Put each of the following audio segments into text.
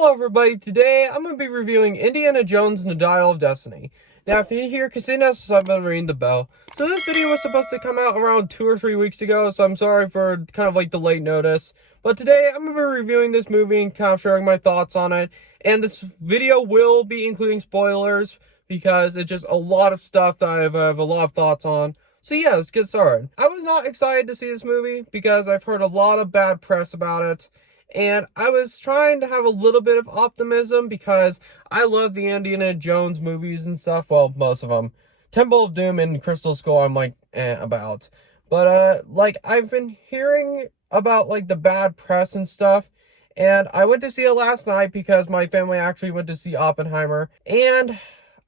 Hello everybody, today I'm going to be reviewing Indiana Jones and the Dial of Destiny. Now if you hear Casinas, I've been ringing the bell. So this video was supposed to come out around 2 or 3 weeks ago, so I'm sorry for kind of like the late notice. But today I'm going to be reviewing this movie and kind of sharing my thoughts on it. And this video will be including spoilers, because it's just a lot of stuff that I have a lot of thoughts on. So yeah, let's get started. I was not excited to see this movie, because I've heard a lot of bad press about it. And I was trying to have a little bit of optimism because I love the Indiana Jones movies and stuff. Well, most of them. Temple of Doom and Crystal Skull I'm like, about. But, I've been hearing about, the bad press and stuff. And I went to see it last night because my family actually went to see Oppenheimer. And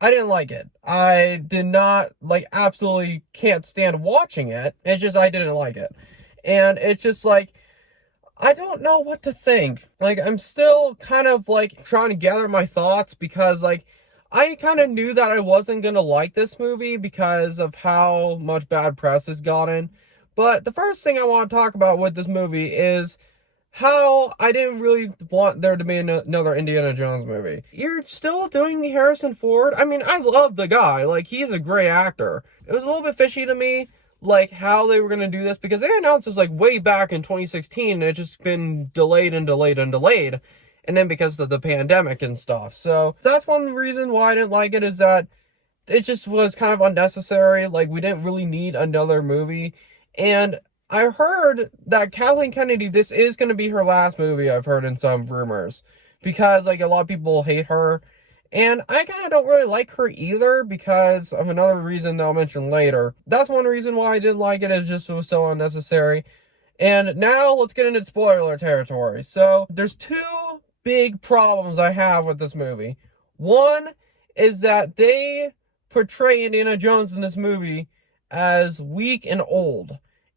I didn't like it. I did not, absolutely can't stand watching it. It's just I didn't like it. And it's just, I don't know what to think. I'm still kind of, trying to gather my thoughts because, I kind of knew that I wasn't going to like this movie because of how much bad press has gotten. But the first thing I want to talk about with this movie is how I didn't really want there to be another Indiana Jones movie. You're still doing Harrison Ford? I mean, I love the guy. He's a great actor. It was a little bit fishy to me, how they were going to do this, because they announced this, way back in 2016, and it's just been delayed and delayed and delayed, and then because of the pandemic and stuff. So, that's one reason why I didn't like it, is that it just was kind of unnecessary. We didn't really need another movie, and I heard that Kathleen Kennedy, this is going to be her last movie, I've heard in some rumors, because, a lot of people hate her. And I kind of don't really like her either because of another reason that I'll mention later. That's one reason why I didn't like it, it just was so unnecessary. And now let's get into spoiler territory. So there's two big problems I have with this movie. One is that they portray Indiana Jones in this movie as weak and old.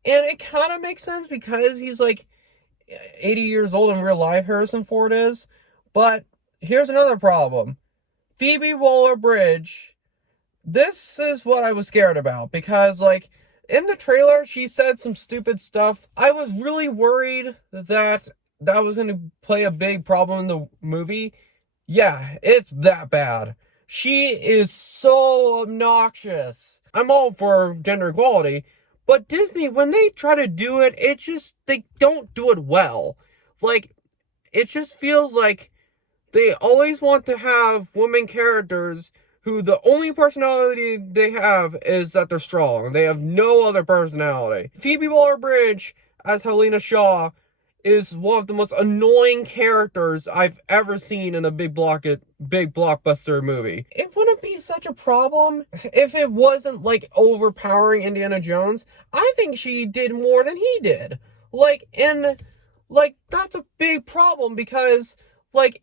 And it kind of makes sense because he's 80 years old in real life, Harrison Ford is. But here's another problem. Phoebe Waller-Bridge, this is what I was scared about, because, in the trailer, she said some stupid stuff. I was really worried that was going to play a big problem in the movie. Yeah, it's that bad. She is so obnoxious. I'm all for gender equality, but Disney, when they try to do it, they don't do it well. It just feels like they always want to have women characters who the only personality they have is that they're strong. They have no other personality. Phoebe Waller-Bridge as Helena Shaw is one of the most annoying characters I've ever seen in a big blockbuster movie. It wouldn't be such a problem if it wasn't overpowering Indiana Jones. I think she did more than he did. That's a big problem because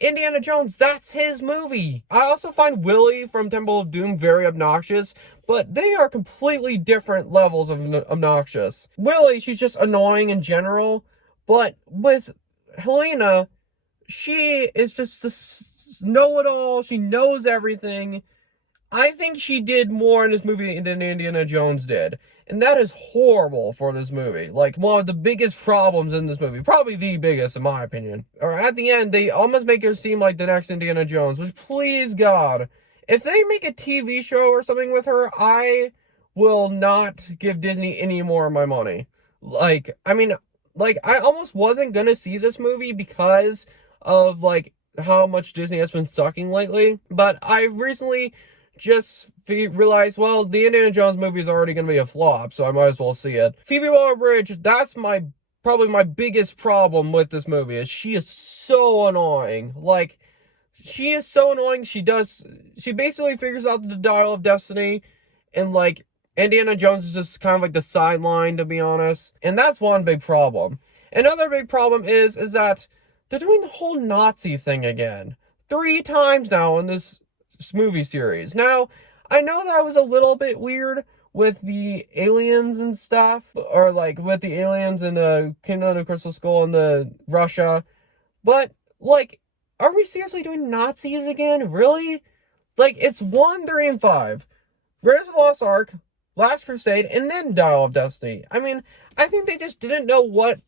Indiana Jones, that's his movie. I also find Willie from Temple of Doom very obnoxious, but they are completely different levels of obnoxious. Willie, she's just annoying in general, but with Helena, she is just this know-it-all. She knows everything. I think she did more in this movie than Indiana Jones did. And that is horrible for this movie. One of the biggest problems in this movie. Probably the biggest, in my opinion. Or at the end, they almost make her seem like the next Indiana Jones. Which, please God, if they make a TV show or something with her, I will not give Disney any more of my money. I almost wasn't gonna see this movie because of, how much Disney has been sucking lately. But I recently just realized, well, the Indiana Jones movie is already going to be a flop, so I might as well see it. Phoebe Waller-Bridge, that's probably my biggest problem with this movie, is she is so annoying. She is so annoying. She basically figures out the Dial of Destiny, and Indiana Jones is just kind of the sideline, to be honest. And that's one big problem. Another big problem is that they're doing the whole Nazi thing again. 3 times now in this movie series. Now, I know that was a little bit weird with the aliens and stuff, or with the aliens and the Kingdom of the Crystal Skull and the Russia, but are we seriously doing Nazis again? Really? It's 1, 3, and 5. Raiders of the Lost Ark, Last Crusade, and then Dial of Destiny. I mean, I think they just didn't know what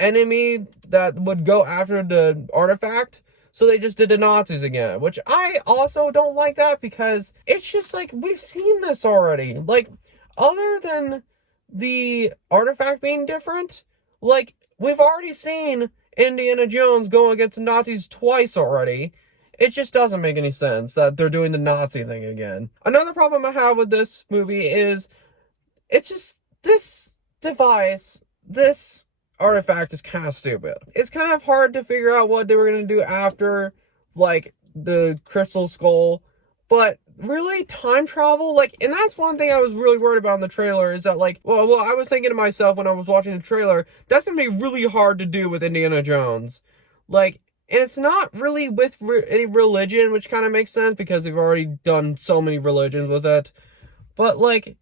enemy that would go after the artifact. So they just did the Nazis again, which I also don't like that because it's just like, we've seen this already. Like, other than the artifact being different, like, we've already seen Indiana Jones go against the Nazis twice already. It just doesn't make any sense that they're doing the Nazi thing again. Another problem I have with this movie is it's just this device, this artifact is kind of stupid. It's kind of hard to figure out what they were going to do after, like, the Crystal Skull. But really, time travel, like, and that's one thing I was really worried about in the trailer, is that, like, well, I was thinking to myself when I was watching the trailer, that's going to be really hard to do with Indiana Jones. Like, and it's not really with any religion, which kind of makes sense because they've already done so many religions with it. But, like,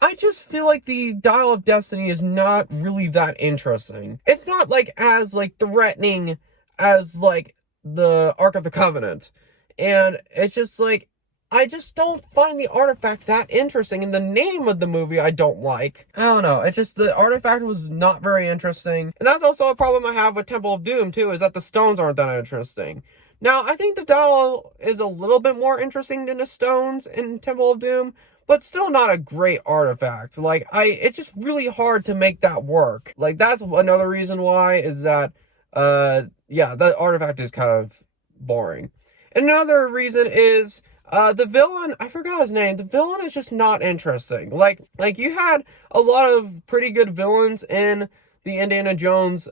I just feel like the Dial of Destiny is not really that interesting. It's not, like, as, like, threatening as, like, the Ark of the Covenant. And it's just, like, I just don't find the artifact that interesting. And the name of the movie I don't like. I don't know. It's just, the artifact was not very interesting. And that's also a problem I have with Temple of Doom, too, is that the stones aren't that interesting. Now, I think the Dial is a little bit more interesting than the stones in Temple of Doom, but still not a great artifact. Like, it's just really hard to make that work. Like, that's another reason why, is that, yeah, the artifact is kind of boring. And another reason is, the villain, I forgot his name, the villain is just not interesting. Like, you had a lot of pretty good villains in the Indiana Jones,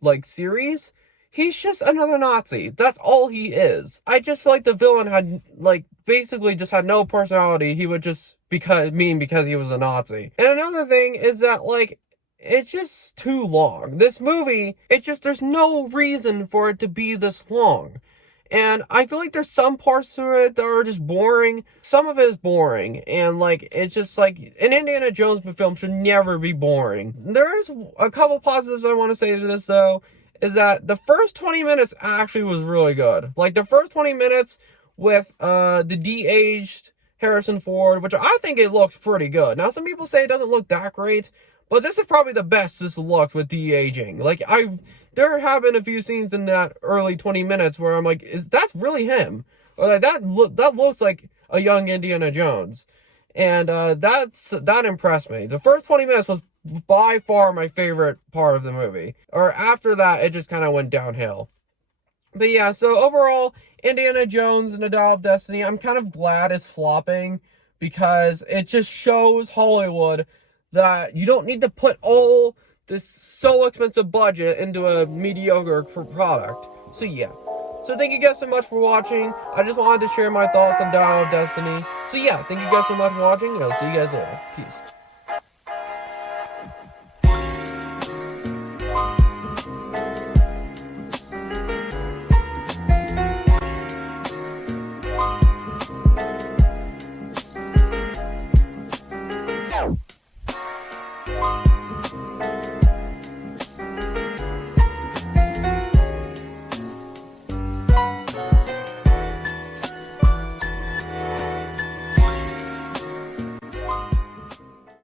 like, series. He's just another Nazi. That's all he is. I just feel like the villain had, like, basically just had no personality. He would just mean because he was a Nazi. And another thing is that, like, it's just too long. This movie, there's no reason for it to be this long. And I feel like there's some parts to it that are just boring. Some of it is boring. And, like, it's just, like, an Indiana Jones film should never be boring. There's a couple positives I want to say to this, though, is that the first 20 minutes actually was really good. Like, the first 20 minutes with, the de-aged Harrison Ford, which I think it looks pretty good. Now, some people say it doesn't look that great, but this is probably the best this looks with de-aging. Like, there have been a few scenes in that early 20 minutes where I'm like, that's really him? Or like, that looks like a young Indiana Jones. And, that impressed me. The first 20 minutes was by far my favorite part of the movie. Or after that, it just kind of went downhill. But yeah, so overall, Indiana Jones and the Dial of Destiny, I'm kind of glad it's flopping, because it just shows Hollywood that you don't need to put all this so expensive budget into a mediocre product. So yeah. So thank you guys so much for watching. I just wanted to share my thoughts on Dial of Destiny. So yeah, thank you guys so much for watching, and I'll see you guys later. Peace.